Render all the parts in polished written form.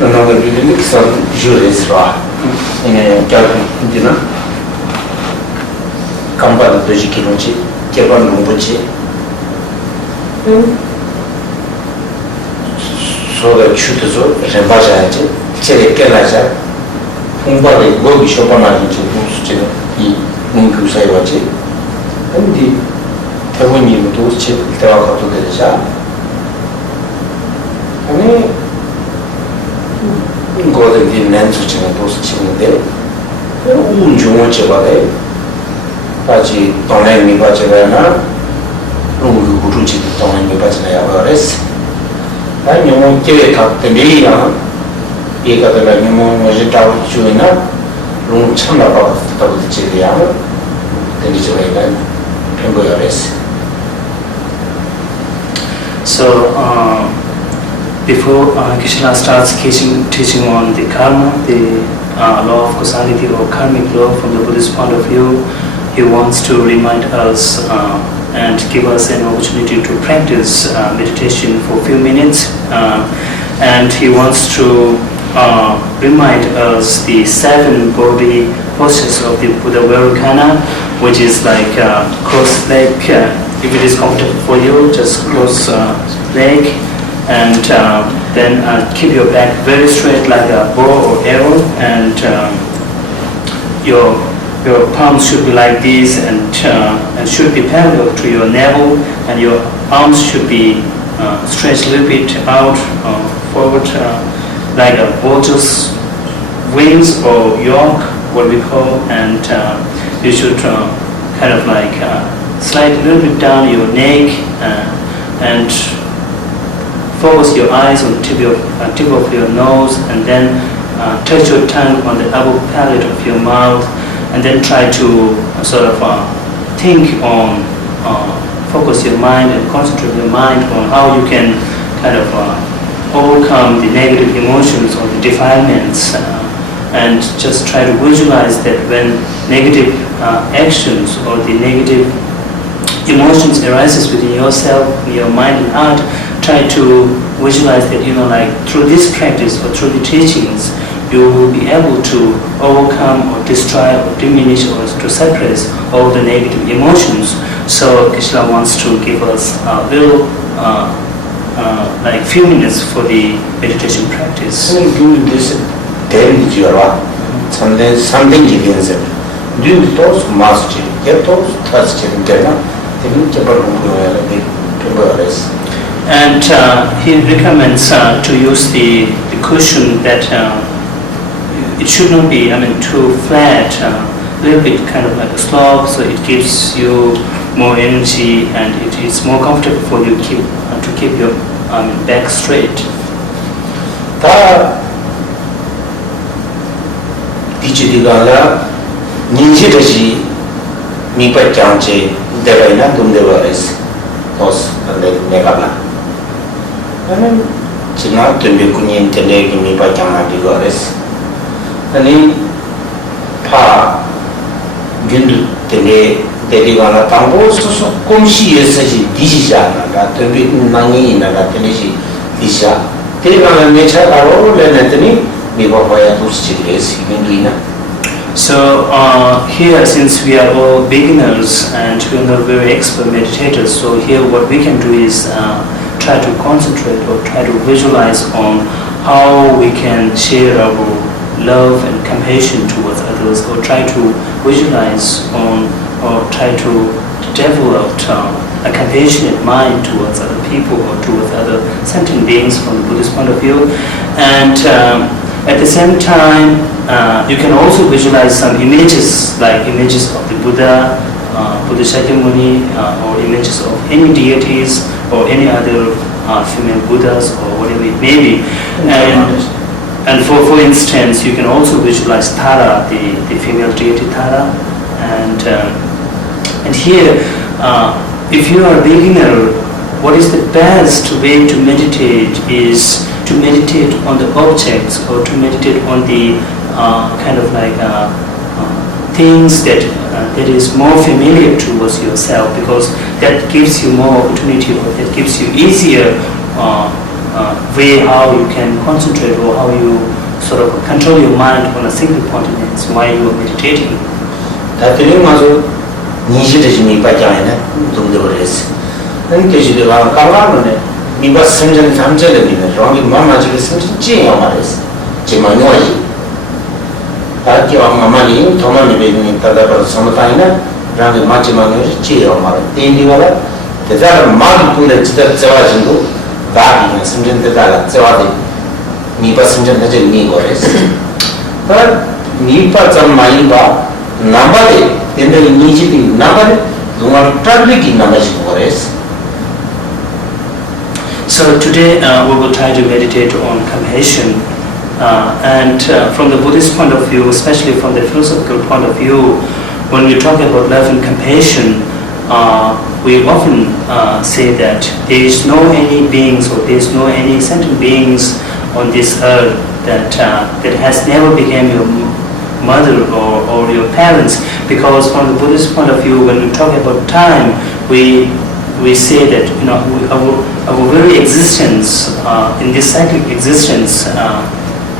Another biblical son, Judas, Dina Kamba the Jikinochi, Japan Lumbuchi. So the Chutuzo, Rembaja, Chile Kelaja, Umbari, Gogi Shopana, the Mungu Saiwachi, and the Tawini Mutu chip, Tawaka to the Sha. I mean, go to the Nancy and post children there. Unjumoche Bade, Pachi, Tonami Pachana, Ruchi, Tonami Pachana, I know Kevika, the Melia, Eka the Magnum, Vegeta, Juina, Room Chanda of the Chiliana, the Nijuana, Pemboyares. So, before Krishna starts teaching on the karma, the law of causality or karmic law from the Buddhist point of view, he wants to remind us and give us an opportunity to practice meditation for a few minutes. And he wants to remind us the 7 body postures of the Buddha Vairocana, which is like cross leg. If it is comfortable for you, just cross leg, and then keep your back very straight like a bow or arrow, and your palms should be like this, and should be parallel to your navel, and your arms should be stretched a little bit out forward like a vulture's wings or yoke, what we call, and you should kind of like slide a little bit down your neck and focus your eyes on the tip of your nose, and then touch your tongue on the upper palate of your mouth, and then try to sort of think on, focus your mind and concentrate your mind on how you can kind of overcome the negative emotions or the defilements, and just try to visualize that when negative actions or the negative emotions arises within yourself, in your mind and heart, try to visualize that, like through this practice or through the teachings, you will be able to overcome or destroy or diminish or to suppress all the negative emotions. So Krishna wants to give us a little like few minutes for the meditation practice. Do this then you are something gives it. Do those master, get those touch in Jana, and he recommends to use the cushion that it should not be, too flat, a little bit kind of like a slope, so it gives you more energy and it is more comfortable for you to keep your back straight. Ninji Mipa Chanche, Devana Dundevares, Os and the Megala. China to be Kunin Tele, Mipa Chama Digores. And in Pa Gundu Tele, Deligana Tambo, so come she is a Disha, that to be Nani in a Latinishi Disha. Deligana nature are all Anthony, Mipa Vayatus Chiles, Hindina. So here, since we are all beginners and we are not very expert meditators, so here what we can do is try to concentrate or try to visualize on how we can share our love and compassion towards others, or try to visualize on or try to develop a compassionate mind towards other people or towards other sentient beings from the Buddhist point of view. And at the same time, you can also visualize some images, like images of the Buddha, Buddha Shakyamuni, or images of any deities or any other female Buddhas or whatever it may be. And for instance, you can also visualize Tara, the female deity Tara. And here, if you are a beginner, what is the best way to meditate is to meditate on the objects, or to meditate on the kind of like things that is more familiar towards yourself, because that gives you more opportunity, or that gives you easier way how you can concentrate, or how you sort of control your mind on a single point while you are meditating. That is also Niji Pajana, Dundores. And Kishida Kalamane, Niba Sanjan Tamjel, wrong in Mamma Jim Amaris, Jimanoji. That your Mamani, Tomani in Tadaba Samatina, Rang Machimano, Chiomar, Indivala, the Zara Mark Bullet that Zawajingo, Bagi and Sanjan the Dala, Zawadi, Niba Sanjan Nigores. But Nipa Zamaimba, Nambade, then the Niji Nambade, do not travel in Namashores. So today we will try to meditate on compassion, and from the Buddhist point of view, especially from the philosophical point of view, when we talk about love and compassion, we often say that there is no any beings or there is no any sentient beings on this earth that has never become your mother or your parents, because from the Buddhist point of view, when we talk about time, we say that our very existence in this cyclic existence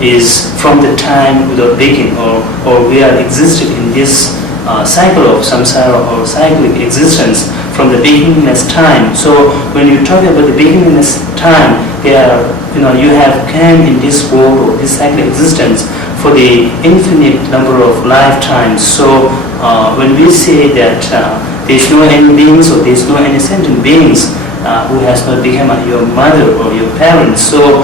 is from the time without beginning, or we are existed in this cycle of samsara or cyclic existence from the beginningless time. So when you talk about the beginningless time, you have come in this world or this cyclic existence for the infinite number of lifetimes. So when we say that there is no any beings or there is no any sentient beings who has not become your mother or your parents. So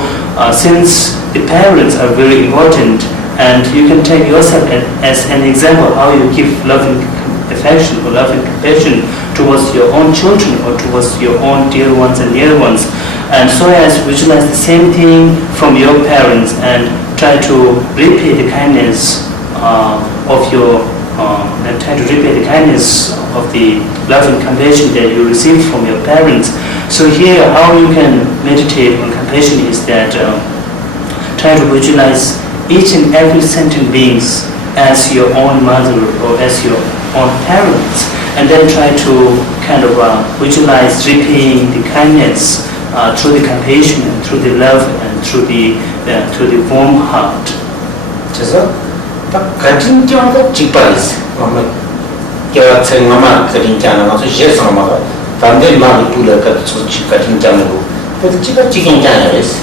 since the parents are very important, and you can take yourself as an example how you give love and affection or love and compassion towards your own children or towards your own dear ones and near ones, and so as visualize the same thing from your parents and try to repay the kindness of your try to repay the kindness of the love and compassion that you received from your parents. So here, how you can meditate on compassion is that try to visualize each and every sentient beings as your own mother or as your own parents, and then try to kind of visualize repaying the kindness through the compassion and through the love and through the warm heart. Cutting down the cheapers, Mama, Mama, cutting down, also yes, Mama, Tande Mabula cutting down, but the chicken canaries,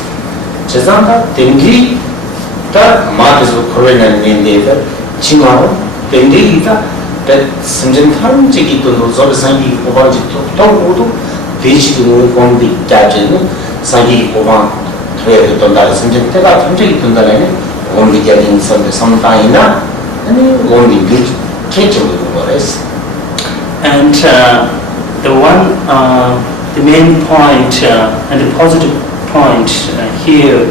Chazanga, Tendi, the mothers of Korean and India, Chimao, Tendi, that Sanjan Ham, Chiquito, Zobasangi, Obanji, Togo, Vichi, one big Dajin, Sangi, Oban, Clear Tonda, Sanjan, Tela, only getting some time and only big catching over us. And the main point and the positive point here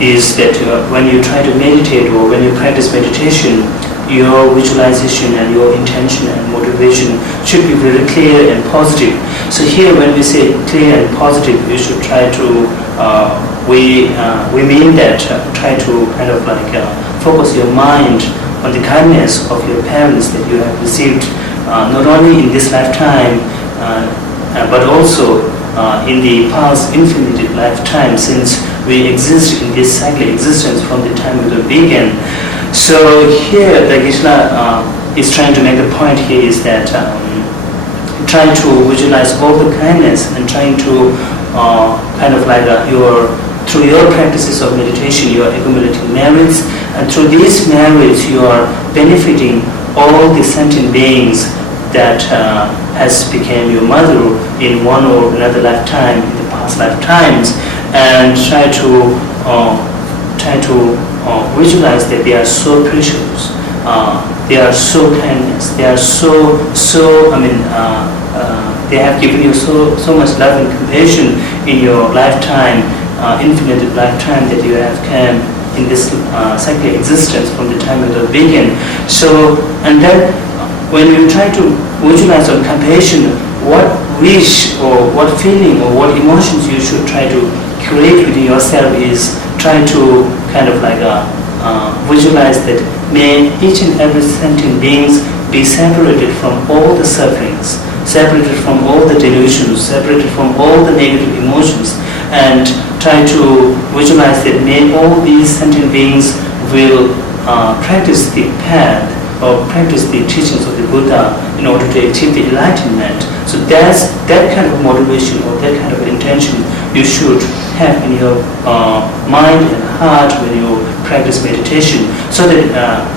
is that when you try to meditate or when you practice meditation, your visualization and your intention and motivation should be very clear and positive. So here when we say clear and positive, you should try to we mean that try to kind of like focus your mind on the kindness of your parents that you have received not only in this lifetime but also in the past infinite lifetime, since we exist in this cyclic existence from the time we began. So here the Krishna is trying to make the point here is that trying to visualize all the kindness and trying to kind of like through your practices of meditation you are accumulating merits, and through these merits you are benefiting all the sentient beings that has become your mother in one or another lifetime in the past lifetimes, and try to visualize that they are so precious, they are so kindness, they are so they have given you so much love and compassion in your lifetime, infinite lifetime that you have come in this cyclic existence from the time it began. So, and then when you try to visualize on compassion, what wish or what feeling or what emotions you should try to create within yourself is try to kind of like visualize that may each and every sentient beings be separated from all the sufferings, separated from all the delusions, separated from all the negative emotions, and try to visualize that all these sentient beings will practice the path or practice the teachings of the Buddha in order to achieve the enlightenment. So that's that kind of motivation or that kind of intention you should have in your mind and heart when you practice meditation, so that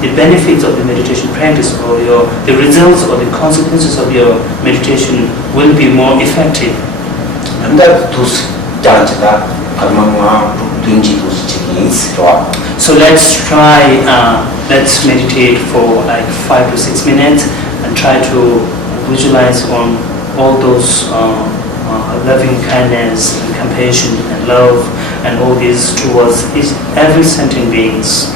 the benefits of the meditation practice or the results or the consequences of your meditation will be more effective. And that those judgments So let's try, let's meditate for like 5 to 6 minutes and try to visualize on all those loving kindness and compassion and love and all these towards every sentient beings.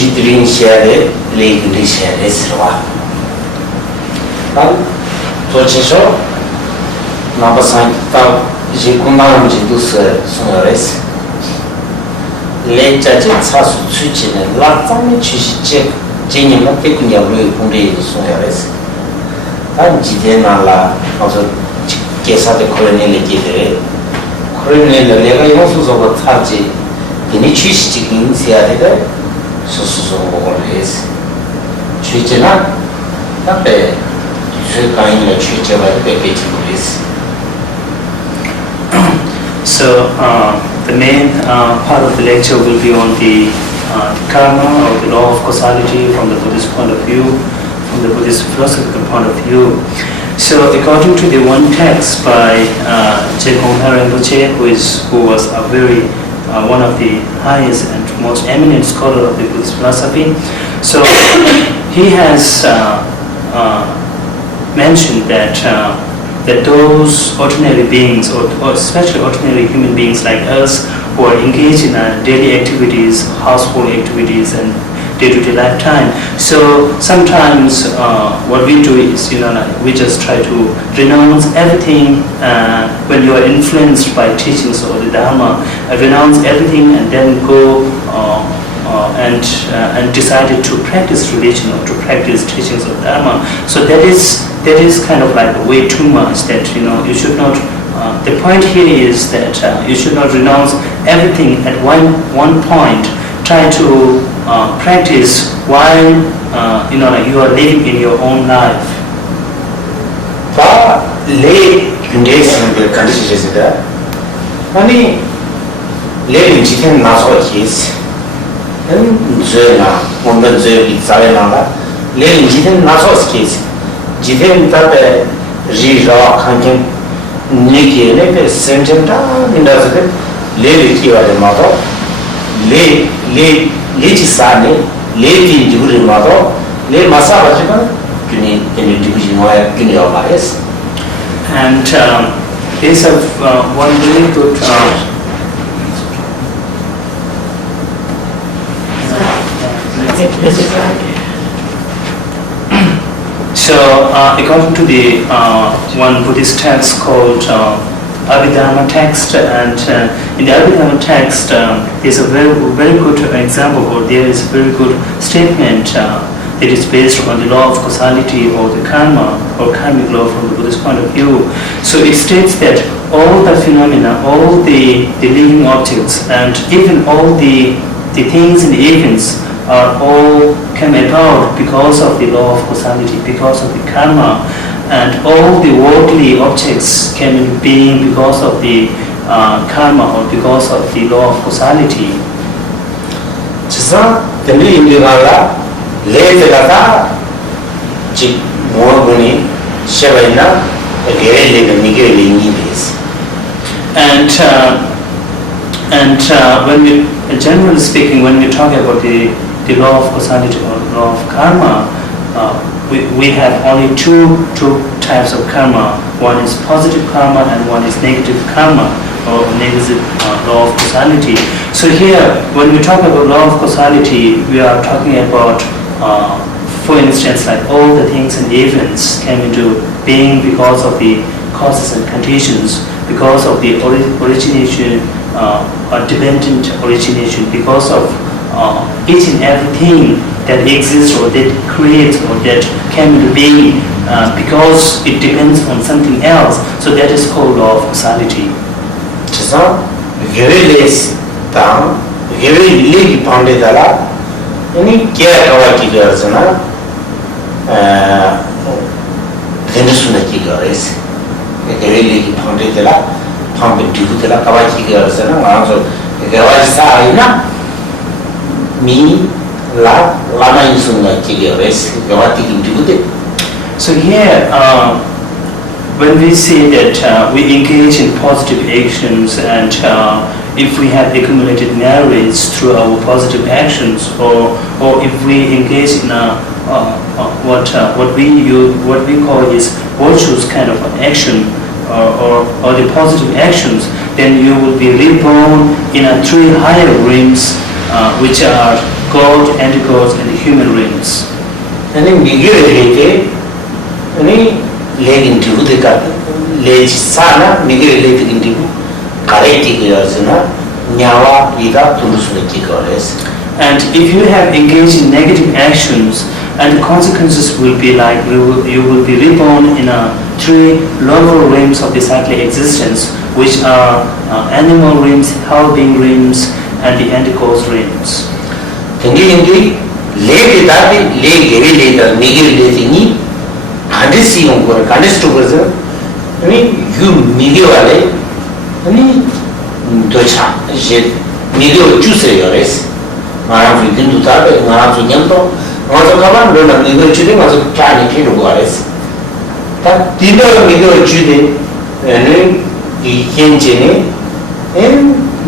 Kunji Dring Share, Lake Share, Esra. Tochiso, Nabasan, Jikunam Jidus, Sonores. Late judges has switching and Latam, Chichi, Jenny, not taking your way, Punde, Sonores. And Jidena also Kesa the colonial gate. Colonial level also of a target. In each sticking theatre, so always. Chichena, not bad. Should kind of treat about the police. So the main part of the lecture will be on the karma or the law of causality from the Buddhist point of view, from the Buddhist philosophical point of view. So according to the one text by Jinpa Rinpoche, who was a very one of the highest and most eminent scholar of the Buddhist philosophy, so he has mentioned that that those ordinary beings, or especially ordinary human beings like us, who are engaged in daily activities, household activities, and day-to-day lifetime. So sometimes what we do is, we just try to renounce everything when you are influenced by teachings or the Dharma, renounce everything and then go and decided to practice religion or to practice teachings of Dharma. So that is kind of like way too much. That you should not. The point here is that you should not renounce everything at one point. Try to practice while you are living in your own life. Lay condition the conditions there. Money lay in chicken naso is and Zena, Munda Zevi Zalana, lay in chicken naso case. Jitem Tape Rira Kankin Niki Neke Sententa in the lay Kiva the mother, lay Sane, lay Juri mother, lay Masaba, any division wire in your bias. And is of one really good. So, according to the one Buddhist text called Abhidharma text, and in the Abhidharma text is a very good example, or there is a very good statement that is based on the law of causality or the karma or karmic law from the Buddhist point of view. So it states that all the phenomena, all the living objects, and even all the things and the events are all came about because of the law of causality, because of the karma, and all the worldly objects came into being because of the karma or because of the law of causality. And when we, generally speaking, when we talk about the law of causality or law of karma, we have only two types of karma. One is positive karma and one is negative karma or negative law of causality. So here, when we talk about law of causality, we are talking about, for instance, like all the things and events came into being because of the causes and conditions, because of the origination, or dependent origination, because of each and everything that exists or that creates or that came into being because it depends on something else. So that is called law of causality. So, very less down, very little pounded a lot. Any care of a kickers, then the sooner kickers, very little pounded a lot, pumping to the Kawaki girls, and also the Gavasa. Me, Lama is soon like kickers, Gawati into it. So here, when we say that we engage in positive actions, and if we have accumulated knowledge through our positive actions, or if we engage in what we call is virtuous kind of an action, or the positive actions, then you will be reborn in three higher realms, which are God, anti-gods, and the human realms. 아니 미결에 아니 레긴티고 데가 레지사나 미결에 레긴티고 가레티고였으나 냐와 리다 두루스메티고레스. And if you have engaged in negative actions, and the consequences will be like you will be reborn in three lower realms of the cyclic existence, which are animal realms, hell-being realms, and the anti-gods realms. Tengili 레게다비 레게레레다 미겔레티니 간데시용 거를 간데스토거서 아니 유 미겔와레 아니 도차 이제 미겔 주세요레스 마랑 비긴도 다베 마랑 비긴도 맞아 가만 너는 이거 주대 맞아 잘 이렇게 거레스 다 디너 미겔 주대 아니 이 현재네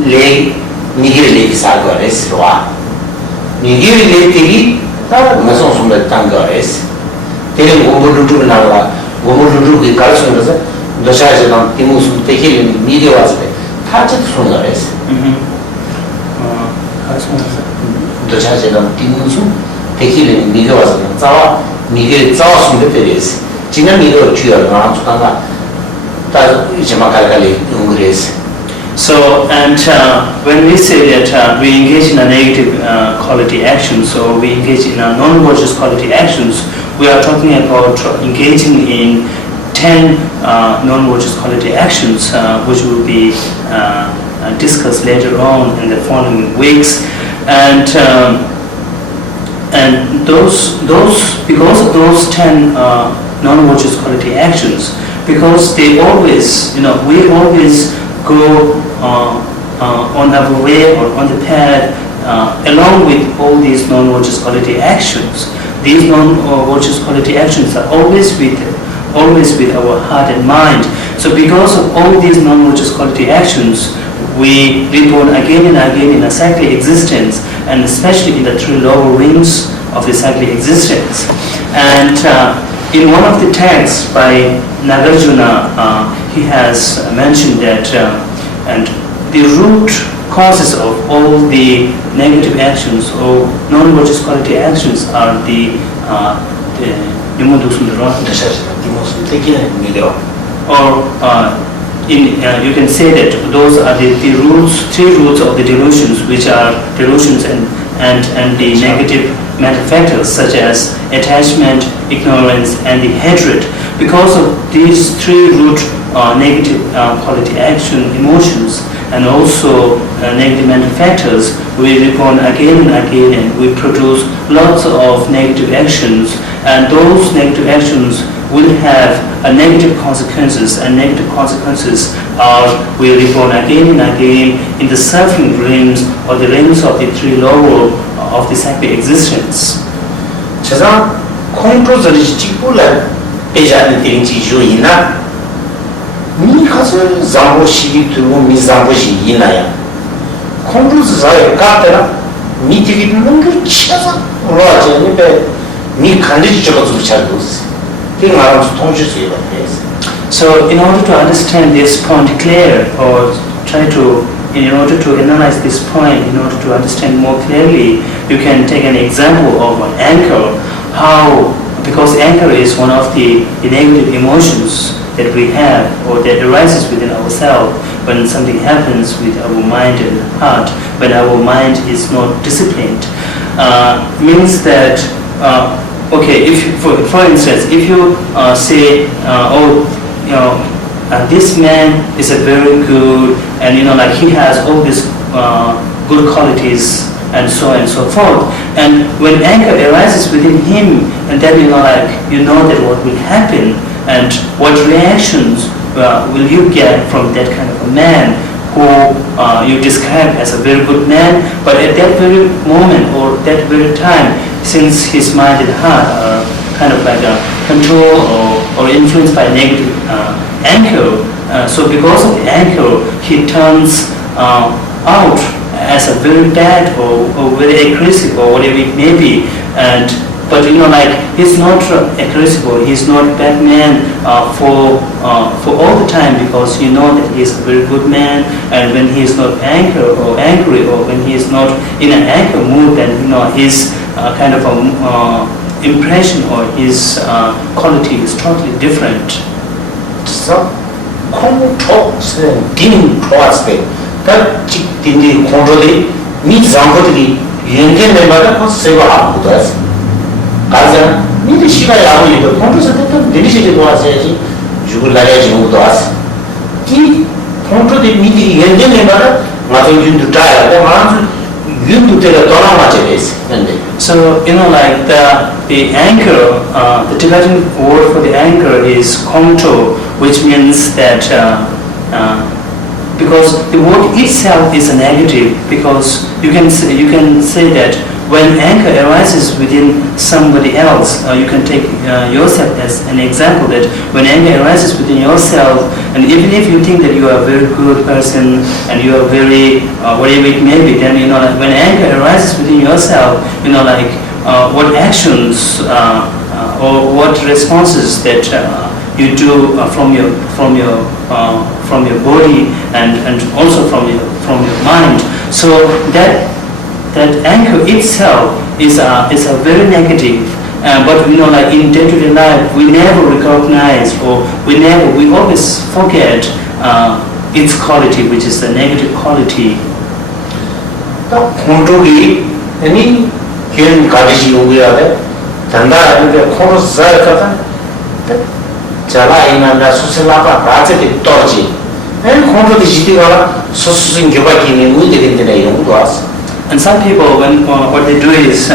레 미겔레기 사거레스 와 미기를 내리기 다 무슨 소리 당겨레스 대는 고물루루 나와 고물루루 가르치는 것은 도샤에서 티무스 테힐 미디어 왔을 때 타치 소리가레스 도샤에서 티무스 테힐 미디어 왔을 때 자와 미게 자와스인데 되레스 지난 미디어 주요 나랑 수강가 다 이제 막 갈갈이 응그레스. So, and when we say that we engage in a negative quality actions, or we engage in a non-virtuous quality actions, we are talking about engaging in 10 non-virtuous quality actions, which will be discussed later on in the following weeks. And those because of those 10 non-virtuous quality actions, because they always, we always go on our way or on the path along with all these non-virtuous quality actions. These non-virtuous quality actions are always with our heart and mind. So because of all these non-virtuous quality actions, we reborn again and again in a cyclic existence, and especially in the three lower wings of the cyclic existence. And in one of the texts by Nagarjuna, he has mentioned that and the root causes of all the negative actions or non-virtuous quality actions are the you can say that those are the three roots of the delusions, which are delusions and the negative mental factors such as attachment, ignorance, and the hatred. Because of these three root negative quality action emotions and also negative mental factors, we reborn again and again, and we produce lots of negative actions, and those negative actions will have negative consequences, and negative consequences are we reborn again and again in the suffering realms or the realms of the three lower of the cyclic existence. 제가 콩토들이 찍고라 배자는 되는지 요이나 니 가서 잠보 시기 들고 미 잠보 시기나야 콩토들이 가더라 니 되게 있는 거 치아서 올라와지 니 간지 저거 좀 잘도스 그 말하면서 통주세요. So in order to understand this point clear, or in order to analyze this point, in order to understand more clearly, you can take an example of an anchor. Because anger is one of the negative emotions that we have or that arises within ourselves when something happens with our mind and heart, when our mind is not disciplined, means that okay, if for instance, if you say, this man is a very good, and like he has all these good qualities, and so on and so forth. And when anger arises within him, and then that what will happen, and what reactions will you get from that kind of a man who you describe as a very good man, but at that very moment or that very time, since his mind and heart are kind of like controlled or influenced by negative anger, so because of the anger, he turns out as a very bad or very aggressive or whatever it may be, and but like he's not aggressive, he's not Batman for all the time, because that he's a very good man, and when he is not angry, or when he is not in an angry mood, then his kind of impression or his quality is totally different. So, control dim towards the that in the control means somebody you can never save up with us. As need Shiva Yahu, the control the initiative was you will arrange with us. The control the meeting you can never nothing to try the man you to tell a dollar much it is. So like the anchor, the Tibetan word for the anchor is konto, which means that because the word itself is a negative, because you can say that when anger arises within somebody else, you can take yourself as an example, that when anger arises within yourself, and even if you think that you are a very good person and you are very whatever it may be, then like when anger arises within yourself, like what actions or what responses that you do from your body and also from your mind. So that anger itself is a very negative, but like in day-to-day life we never recognize, or we always forget its quality, which is the negative quality. Any here Kadishi Ubiade, Tanda Koros Zarkata, Jala in and Susilapa, Razet Torchi, and Kondo the Shitigala, Susin Gibaki, we did in the name to us. And some people, when what they do is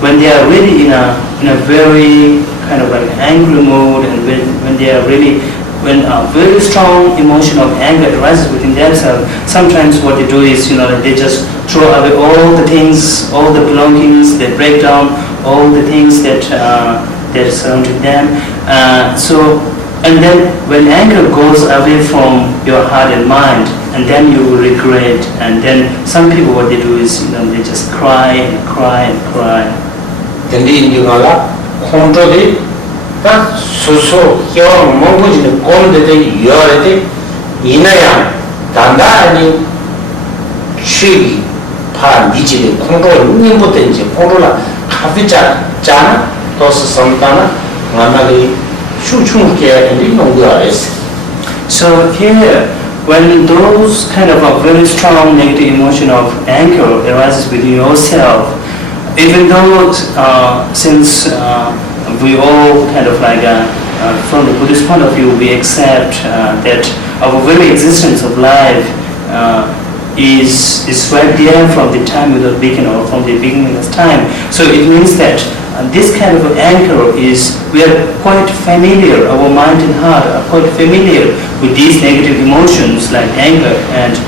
when they are really in a very kind of like angry mood, and when they are really, when a very strong emotion of anger arises within themselves, sometimes what they do is they just throw away all the things, all the belongings, they break down all the things that surrounding them. And then when anger goes away from your heart and mind, and then you will regret, and then some people what they do is they just cry and cry and cry. Then the Indiola, Conto de that so here Mongoji the Kon de Yorete, Inayam, Tanda and Chi Pan Dichi, Control, Nimpotenji, Controla, Kaficha, Jana, Tos Santana, Manali, Shuchun care and Ignorance. So here, when those kind of a very strong negative emotion of anger arises within yourself, even though since we all kind of like from the Buddhist point of view, we accept that our very existence of life is right there from the time of the beginning, or from the beginning of time. So it means that this kind of anger is, we are quite familiar, our mind and heart are quite familiar with these negative emotions like anger and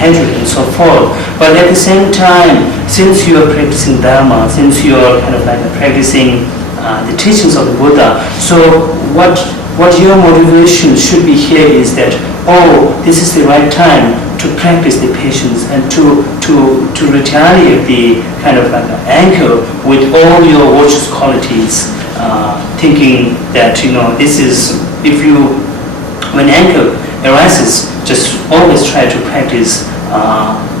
hatred and so forth. But at the same time, since you are practicing Dharma, since you are kind of like practicing the teachings of the Buddha, so what your motivation should be here is that, this is the right time to practice the patience and to retaliate the kind of like anger with all your virtuous qualities, thinking that this is, when anger arises, just always try to practice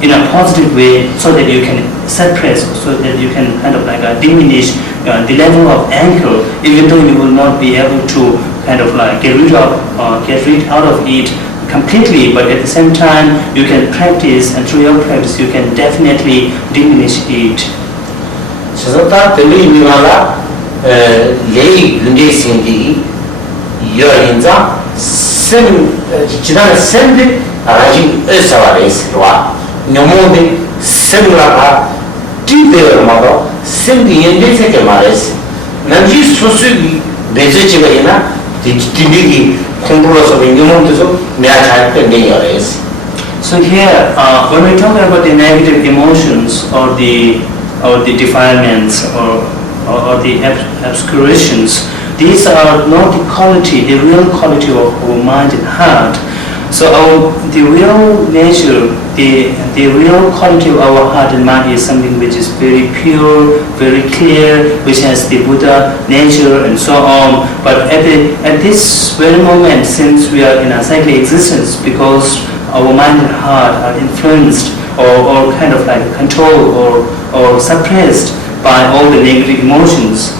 in a positive way, so that you can suppress, so that you can kind of like diminish the level of anger, even though you will not be able to kind of like get rid out of it completely, but at the same time you can practice, and through your practice you can definitely diminish it. So that the Mimala lay Gunde Sindi Yorinza send Rajin Esavares, Nomode, Semlaka, Tinder Mother, send the Endesic Mares, Nanji Susi, Bezechivina, the Tibiki, Controllers of Ingemontizo, Natas. So here, when we're talking about the negative emotions or the defilements or the obscurations, these are not the quality, the real quality of our mind and heart. So the real nature, the real quality of our heart and mind is something which is very pure, very clear, which has the Buddha nature and so on. But at this very moment, since we are in a cyclic existence, because our mind and heart are influenced or kind of like controlled or suppressed by all the negative emotions.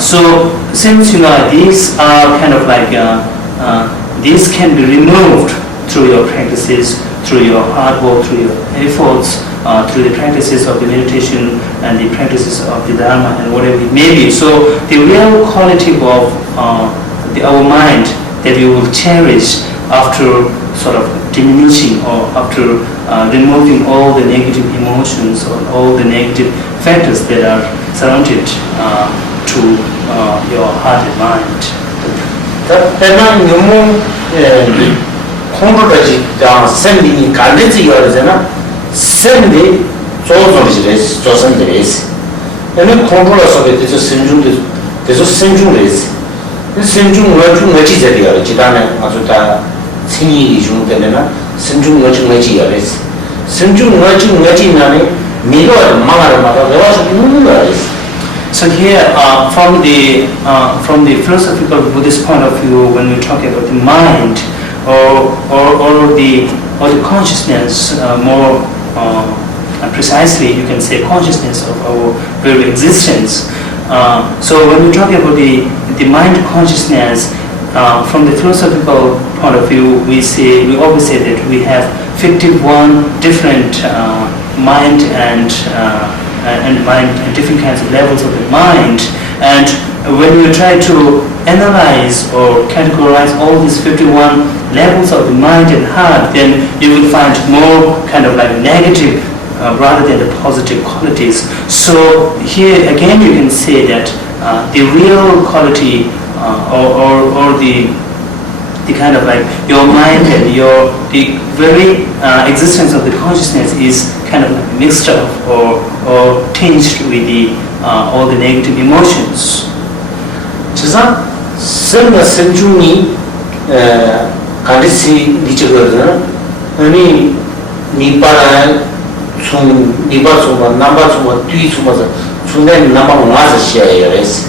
So since these are kind of like these can be removed through your practices, through your hard work, through your efforts, through the practices of the meditation and the practices of the Dharma and whatever it may be. So the real quality of our mind that you will cherish after sort of diminishing or after removing all the negative emotions or all the negative factors that are surrounded to your heart and mind. 콩도까지 샘이 갈리지 열잖아. 샘이 조선이지 조선들이지. 얘는 콩도라서 그래서 생중도 계속 생중이지. 생중 어찌 되려 지단에 아주 다 생이 중되나 생중 어찌 열이지. 생중 어찌나네 미로 망하를 막아 가서 있는 거지. So here, from the philosophical Buddhist point of view, when we talk about the mind or the consciousness, more precisely, you can say consciousness of our very existence. So when we talk about the mind consciousness, from the philosophical point of view, we always say that we have 51 different mind and mind and different kinds of levels of the mind. And when you try to analyze or categorize all these 51 levels of the mind and heart, then you will find more kind of like negative rather than the positive qualities. So here again you can say that the real quality or the kind of like your mind and the very existence of the consciousness is kind of like mixed up or tinged with all the negative emotions. 지상 생의 생중이 가리시 미적거든. 아니 니바라 총 니바소가 남바소가 뒤소마서 중간 남바고 나서 시야예요레스.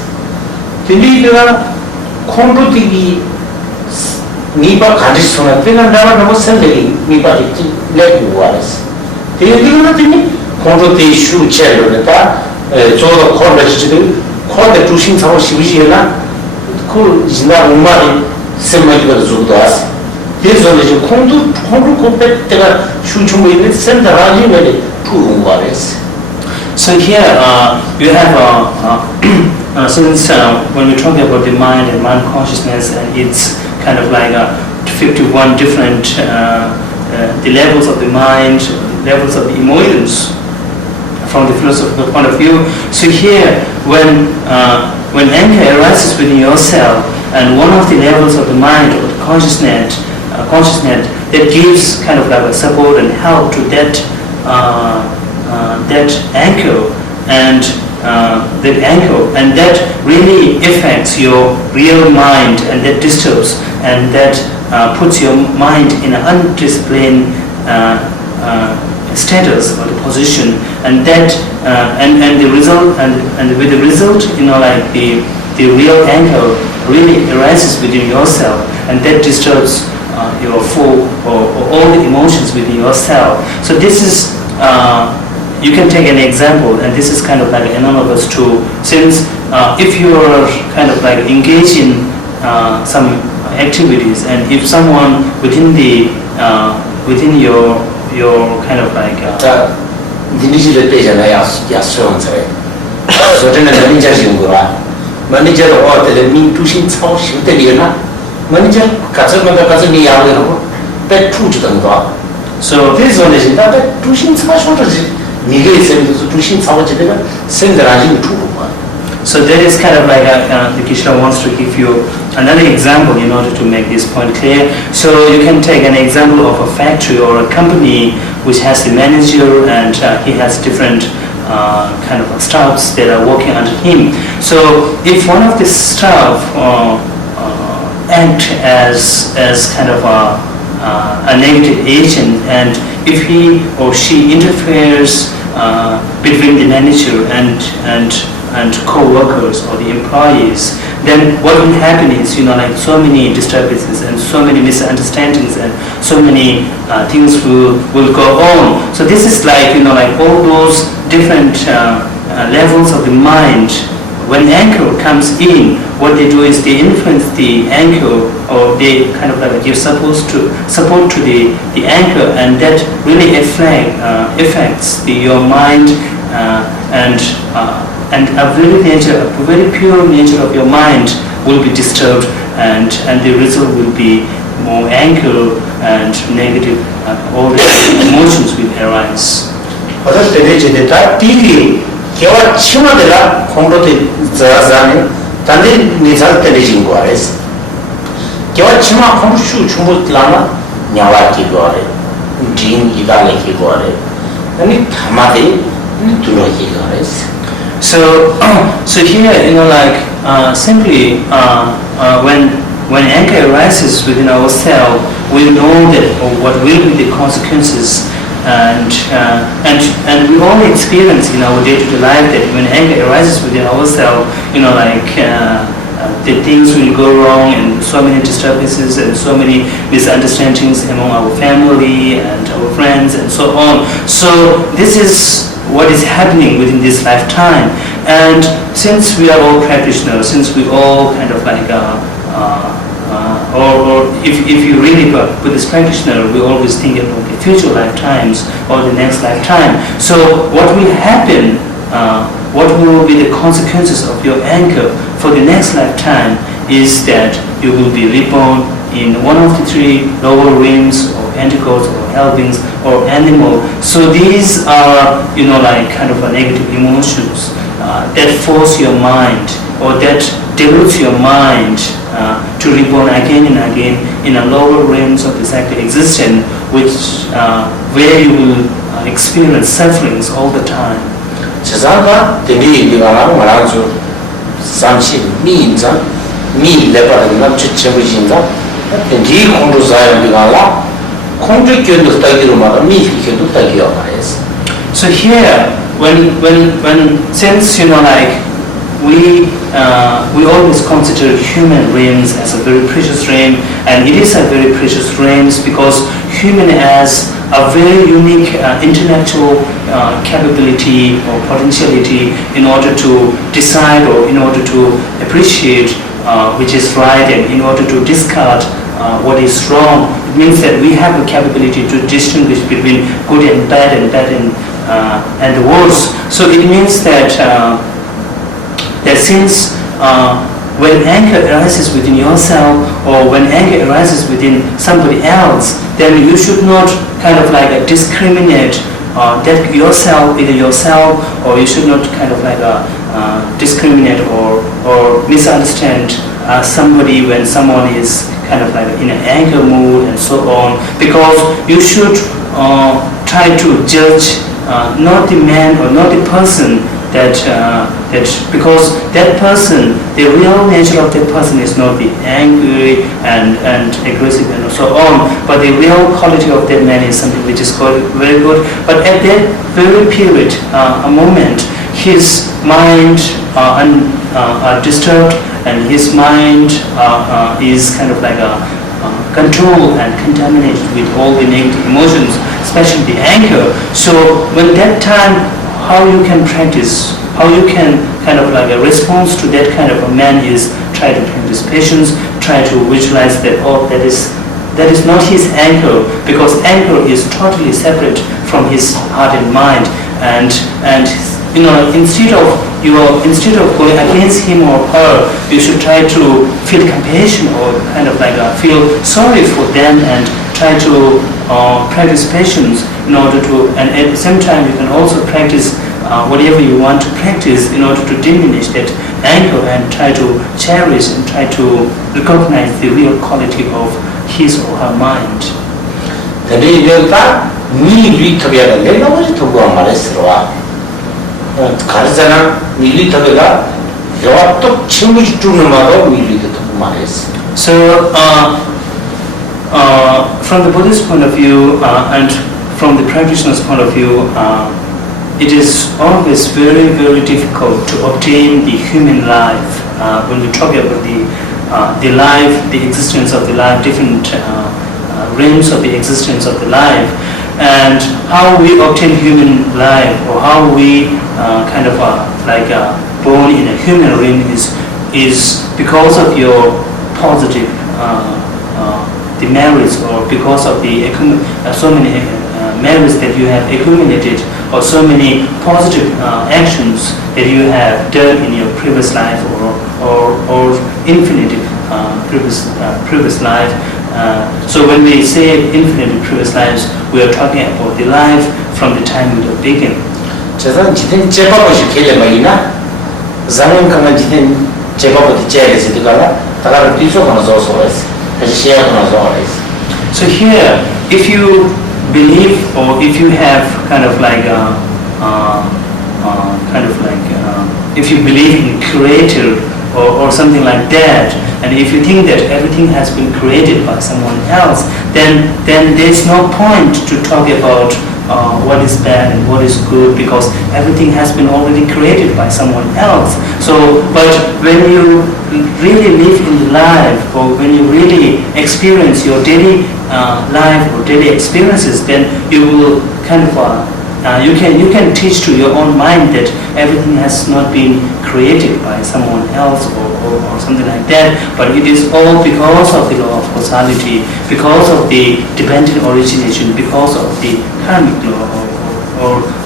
근데가 콘도티기 니바 가리시소나 때는 나라가 뭐 생들이 니바리 레고 와레스. 대리는 콘도티 슈체로다 저도 콘도치도 콘도 중심 상호 시비지나 그 지나 umari semmaji가 zudas 대소는 지금 콘도 코페 때가 슈춤이 센터라지 메리 투웅과레스. So here you have since when we talk about the mind and mind consciousness, and it's kind of like 51 different the levels of the mind, levels of the emotions from the philosophical point of view. So here when anger arises within yourself, and one of the levels of the mind or the consciousness that gives kind of like a support and help to that anchor and that really affects your real mind, and that disturbs and that puts your mind in an undisciplined status or the position, and that and the result and with the result like the real anchor really arises within yourself, and that disturbs your full or all the emotions within yourself. So this is you can take an example, and this is kind of like analogous to, since if you are kind of like engaged in some activities, and if someone within your kind of like 디니지를 때잖아요. 야수원서에 저전에 매니저 지은거라 매니저로 어때 민투신 차오 시대리나 매니저 가서 니 야고라고 배 투주던 거. So this one is that 투신 차쇼지 니게 있으면서 투신 차오지가 생들하지 투고. So that is kind of like the Krishna wants to give you another example in order to make this point clear. So you can take an example of a factory or a company which has the manager, and he has different kind of staffs that are working under him. So if one of the staff act as kind of a negative agent, and if he or she interferes between the manager and co-workers or the employees, then what will happen is, like so many disturbances and so many misunderstandings and so many things will go on. So this is like, like all those different levels of the mind. When anger comes in, what they do is they influence the anger, or they kind of like give support to the anger, and that really affects your mind and a very pure nature of your mind will be disturbed, and the result will be more anger and negative, all the emotions will arise. 개와 치마들라 공로대 자자네 단데 니잘 때리진 거아레스 개와 치마 공수 충분라나 냐와기 거아레 진 이달레 거아레 아니 타마데 두로기 거아레스. So here, like simply when anger arises within ourselves, we know that what will be the consequences. And we all experience in our day-to-day life that when anger arises within ourselves, the things will go wrong, and so many disturbances and so many misunderstandings among our family and our friends and so on. So this is what is happening within this lifetime. And since we are all practitioners, since we all kind of like or if you really got Buddhist practitioner, we always think about the future lifetimes or the next lifetime. So what will happen, what will be the consequences of your anger for the next lifetime is that you will be reborn in one of the three lower realms, or pentacles, or hell beings, or animal. So these are, like kind of a negative emotions that force your mind, or that dilutes your mind to reborn again and again in a lower realms of the psychic existence, which where you will experience sufferings all the time. 자자가 대비 리가랑 말아주 삼십 미인자 미 레바르나 주체부진자 이 공도자야 리가라 공주교도 따기로 말아 미교도 따기요 말이에요. So here, when since like we always consider human realms as a very precious realm, and it is a very precious realm because human has a very unique intellectual capability or potentiality in order to decide, or in order to appreciate which is right, and in order to discard what is wrong. It means that we have the capability to distinguish between good and bad and the worse. So it means that since when anger arises within yourself, or when anger arises within somebody else, then you should not kind of like discriminate that yourself, either yourself, or you should not kind of like discriminate or misunderstand somebody when someone is kind of like in an anger mood and so on, because you should try to judge not the man or not the person that because that person, the real nature of that person is not the angry and aggressive and so on, but the real quality of that man is something which is very good. But at that very period, a moment, his mind are disturbed, and his mind is kind of like controlled and contaminated with all the negative emotions, especially the anger. So when that time, how you can practice, how you can kind of like a response to that kind of a man is try to practice patience, try to visualize that that is not his anger, because anger is totally separate from his heart and mind, and instead of going against him or her, you should try to feel compassion, or kind of like feel sorry for them, and try to practice patience in order to, and at the same time you can also practice whatever you want to practice in order to diminish that anger, and try to cherish and try to recognize the real quality of his or her mind. So from the Buddhist point of view and from the practitioner's point of view, it is always very, very difficult to obtain the human life. When we talk about the life, the existence of the life, different realms of the existence of the life, and how we obtain human life, or how we born in a human realm is because of your positive the merits, or because of the so many merits that you have accumulated, or so many positive actions that you have done in your previous life, or infinite previous life. So when we say infinite previous lives, we are talking about the life from the time we begin. 저는 지금 제법을 시켜야 말이나 자는 그만 지금 제법을 제에서 들어가라 다가를 뒤쪽으로 줘서서 다시 시작하는 거라서. So here, if you believe, or if you have if you believe in creator or something like that, and if you think that everything has been created by someone else, then there's no point to talk about what is bad and what is good, because everything has been already created by someone else. So, but when you really live in life, or when you really experience your daily life or daily experiences, then you will you can teach to your own mind that everything has not been created by someone else or something like that, but it is all because of the law of causality, because of the dependent origination, because of the karmic law,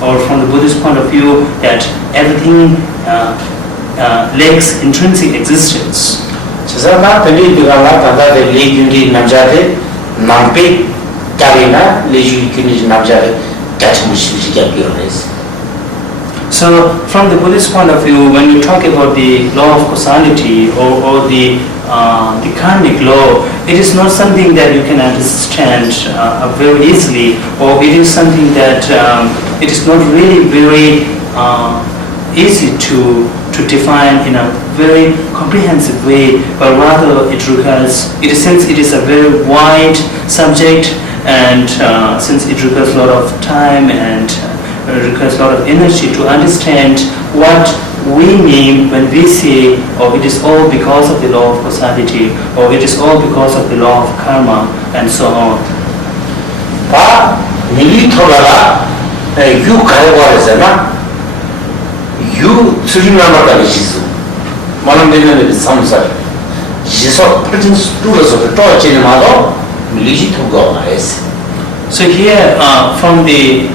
or from the Buddhist point of view, that everything lacks intrinsic existence. 저사가 들리 들어가라 다다들 레균디 남자들 남배 가리나 레균디 남자들 So, from the Buddhist point of view, when you talk about the law of causality or the karmic law, it is not something that you can understand very easily, or it is something that it is not really very easy to define in a very comprehensive way, but rather since it is a very wide subject, and since it requires a lot of time and requires a lot of energy to understand what we mean when we say, oh, it is all because of the law of causality, or it is all because of the law of karma, and so on. So here, from the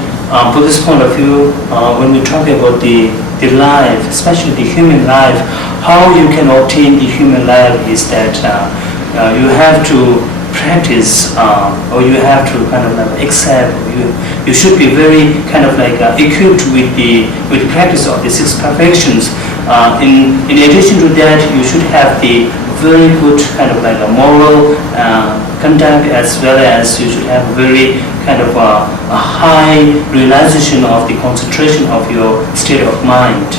Buddhist point of view, when we talk about the life, especially the human life, how you can obtain the human life is that you have to practice, or you have to accept. You should be very equipped with the practice of the six perfections. In addition to that, you should have the very good a moral conduct, as well as you should have very a high realization of the concentration of your state of mind.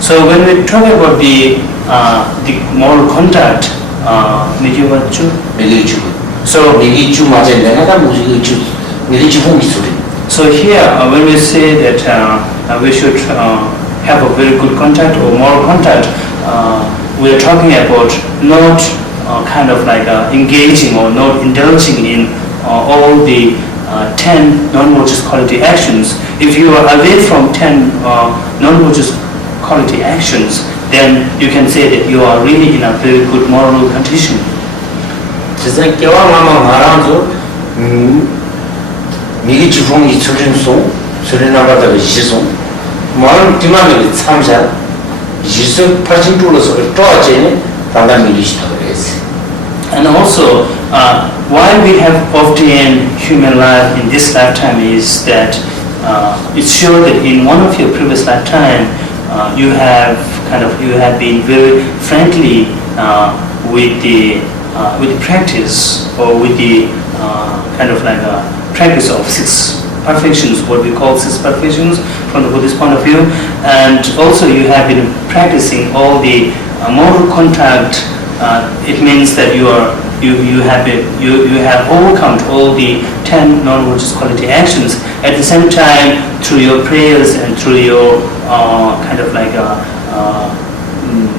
So when we talk about the moral conduct, so here when we say that we should have a very good conduct or moral conduct, we are talking about not engaging or not indulging in all the 10 non-religious quality actions. If you are away from 10 non-religious quality actions, then you can say that you are really in a very good moral condition. And also, why we have obtained human life in this lifetime is that it's sure that in one of your previous lifetime you have been very friendly with the practice, or with the practice of six perfections, what we call six perfections from the Buddhist point of view, and also you have been practicing all the moral contact. It means that you have overcome all the 10 non-religious quality actions. At the same time, through your prayers and through your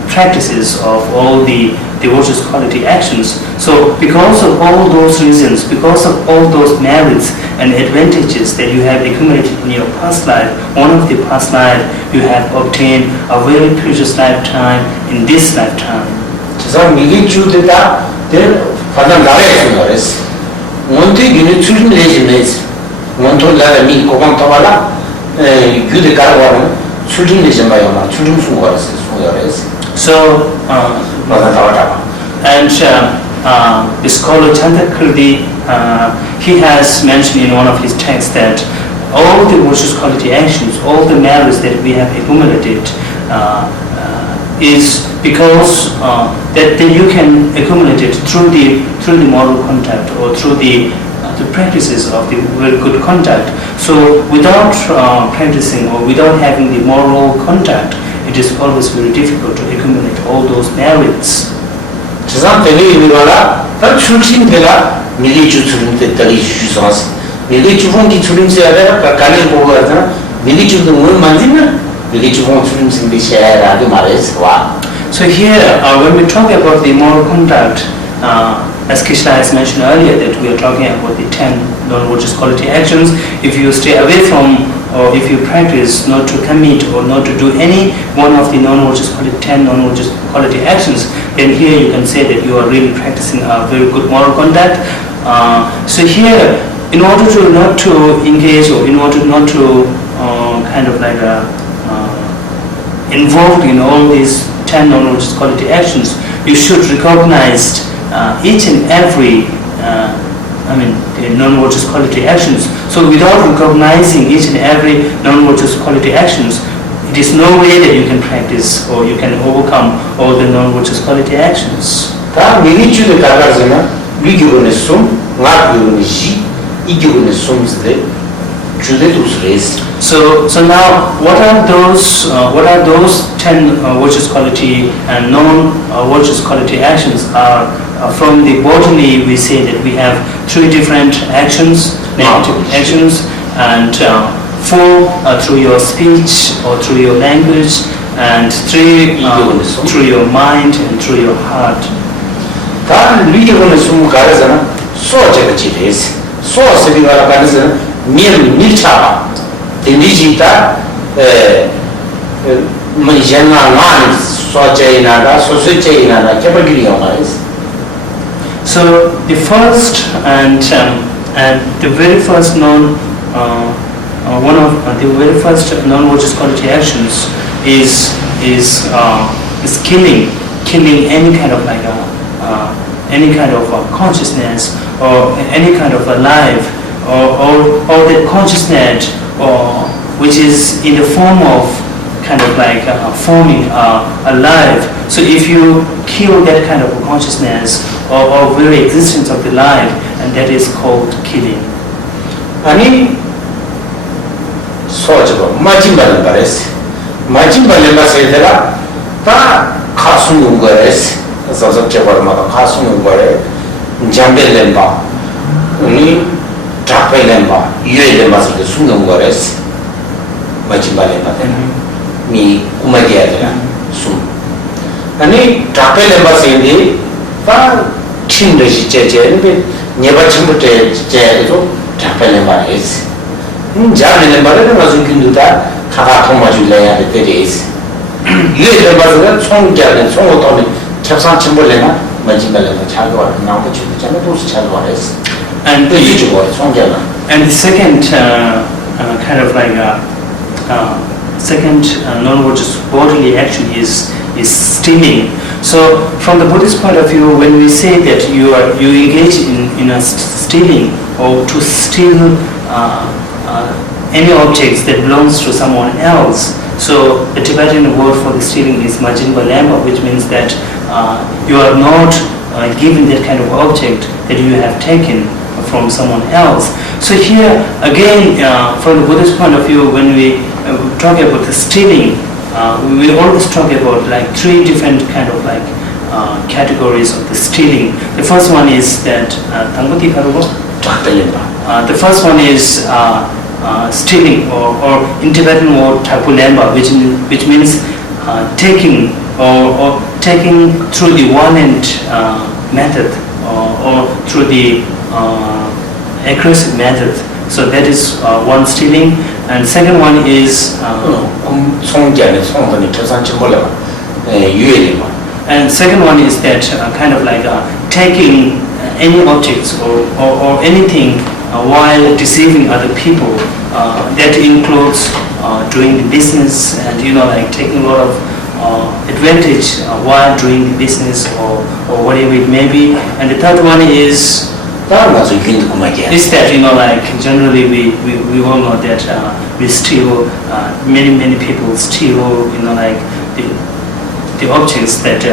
practices of all the devotees quality actions. So because of all those reasons, because of all those merits and advantages that you have accumulated in your past life, one of the past life, you have obtained a very precious lifetime in this lifetime. So 미리 주되다 될 받는 나라에 주어res. 원태 기능 출신 내지면서 원토라가 미 고방 토발라 유대 가라와는 출신 내지 마요마 출신 수고하스 수고하스. So and the scholar Chandrakirti, he has mentioned in one of his texts that all the virtuous quality actions, all the merits that we have accumulated is because that you can accumulate it through the moral contact or through the practices of the very good contact. So without practicing or without having the moral contact, it is always very difficult to accumulate all those merits. 지상 때문에 이거라 다 출신들아 미리 주출인데 달이 주셔서 미리 주봉기 출임세야 돼 가까이 보고 하잖아 미리 주도 뭘 만지면 미리 주봉 출임생들 셔야라고 말해서 와. So here when we talk about the moral conduct, as Krishna has mentioned earlier, that we are talking about the 10 non-religious quality actions. If you stay away from, or if you practice not to commit or not to do any one of the 10 non-religious quality actions, then here you can say that you are really practicing a very good moral conduct. So here, in order to not to engage or in order not to involved in all these 10 non-religious quality actions, you should recognize each and every the non-religious quality actions. So without recognizing each and every non-religious quality actions, it is no way that you can practice or you can overcome all the non-religious quality actions. 다 미리 주도 가가지나 미교원의 숨, 나교원의 시, 이교원의 숨스데 주대도 스레스. So now what are those 10 virtuous quality and non-virtuous quality actions? From the bodily, we say that we have 3 different actions, negative actions, and 4 through your speech or through your language, and 3 through your mind and through your heart. 다 미교원의 숨 가르잖아. 소자가 지레스. 소스비 가르잖아. 밀차바. 데니지다 문제나만 소자이나가 소수자이나가 개발기리가 말이스. So the first and the very first non-religious quality actions is killing any kind of consciousness or any kind of a life or that consciousness which is in the form of forming a life. So if you kill that kind of consciousness or very existence of the life, and that is called killing. 아니 소저거 마침발을 말했어. 마침발을 말해서라 다 가수는 거랬어. 그래서 저거마다 가수는 거래. 잠벨렘바. 우리 잡벨렘바. 유엘렘바서 숨는 거랬어. 마침발을 말해. 미 꾸마디야라 숨. 아니 잡벨렘바서인데 다 친듯이 제제는데 네바침부터 제제도 잡벨렘바했어. 잡벨렘바를 가지고 근두다 가가 통마줄래야 되겠어. 유엘렘바서가 총자는 총어도는 첩상 침벌레나 마침발렘바 차고와 나오고 주잖아 도스 차고와했어. And 또 이주고 총자나. And the second second non-religious bodily action is stealing. So from the Buddhist point of view, when we say that you engage in a stealing or to steal any objects that belongs to someone else, so the Tibetan word for the stealing is Jinpa, which means that you are not given that kind of object that you have taken from someone else. So here again, from the Buddhist point of view, when we talk about the stealing, we always talk about like three different kind of like categories of the stealing. The first one is that the first one is stealing, or in Tibetan word tapulemba, which means taking or taking through the violent method or through the aggressive method. So that is one stealing, and second one is and second one is that kind of like taking any objects or anything while deceiving other people. That includes doing the business and like taking a lot of advantage while doing the business or whatever it may be. And the third one is that like generally we all know that we steal, many people steal like the objects that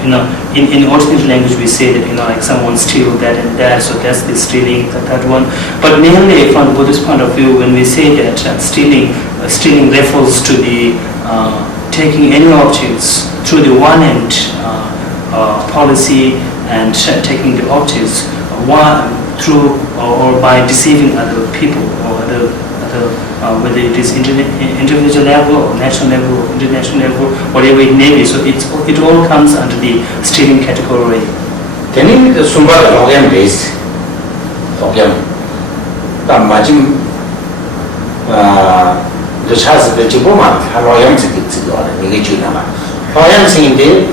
in ordinary language we say that like someone steal that and that, so that's the stealing, the third one. But mainly from the Buddhist point of view, when we say that stealing refers to the taking any objects through the violent policy and taking the objects through or by deceiving other people or other whether it is individual level or national level or international level, whatever it may be. So it all comes under the stealing category. Then the Sumba Logam base, Logam, the Majim, the Chas the Jiboma, Loyam Siki or Nigijunama. Loyam singing day,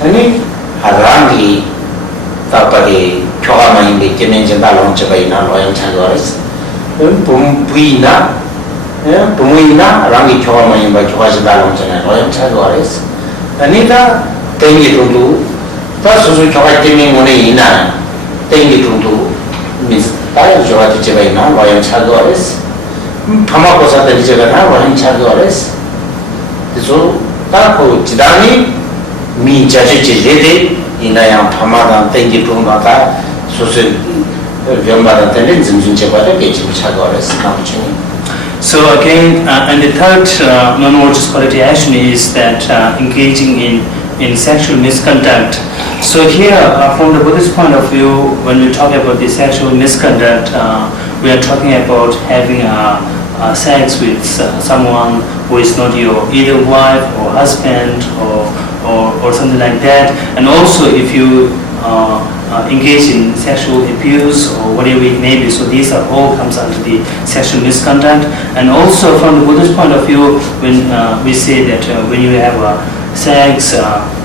any Harangi, Tapadi, Chorama in the Kemenjan Balon Chabaina, Loyam Chagores. Pumpuina, Rangi Chorma in by Choas Balance and Royal Chagores. Anita, take it to do. First, we try taking money in take it to do. Miss Tire Joati Chevena, Royal Chagores. Pamacosa de Jevana, Royal Chagores. So, Taco Chidani, me judge Lady in I am Pamada, take it to Mata, so. So again, and the third non-religious quality action is that engaging in sexual misconduct. So here, from the Buddhist point of view, when we talk about the sexual misconduct, we are talking about having sex with someone who is not your either wife or husband or something like that. And also if you engage in sexual abuse or whatever it may be, so these are all comes under the sexual misconduct. And also from the Buddhist point of view, when we say that when you have sex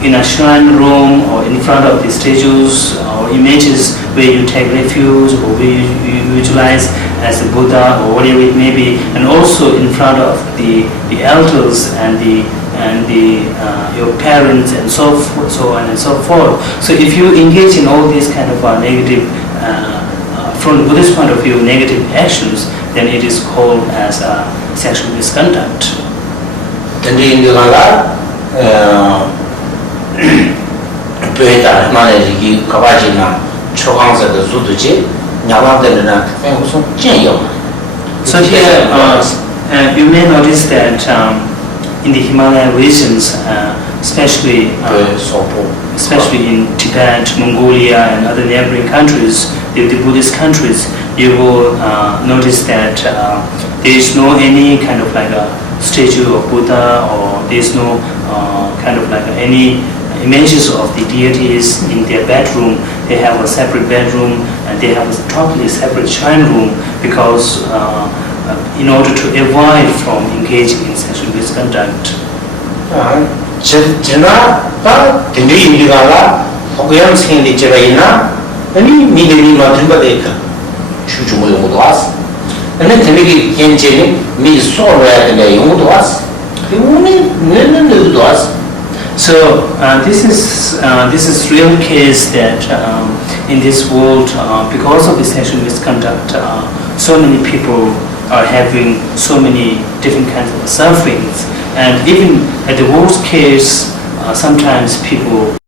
in a shrine room or in front of the statues or images where you take refuge or where you visualize as a Buddha or whatever it may be, and also in front of the elders and your parents and so on and so forth. So if you engage in all these kind of negative, from the Buddhist point of view, negative actions, then it is called as sexual misconduct. Then the Indira, Peta, Managi, Kawajina, Chokansa, the Sutuchi, Navadana, and also Jenyo. So here you may notice that in the Himalayan regions, especially in Tibet, Mongolia, and other neighboring countries, the Buddhist countries, you will notice that there is no any kind of like a statue of Buddha, or there is no kind of like any images of the deities in their bedroom. They have a separate bedroom and they have a totally separate shrine room, because in order to avoid from engaging in sexual misconduct. So this is real case that in this world, because of the sexual misconduct, so many people are having so many different kinds of sufferings, and even at the worst case, sometimes people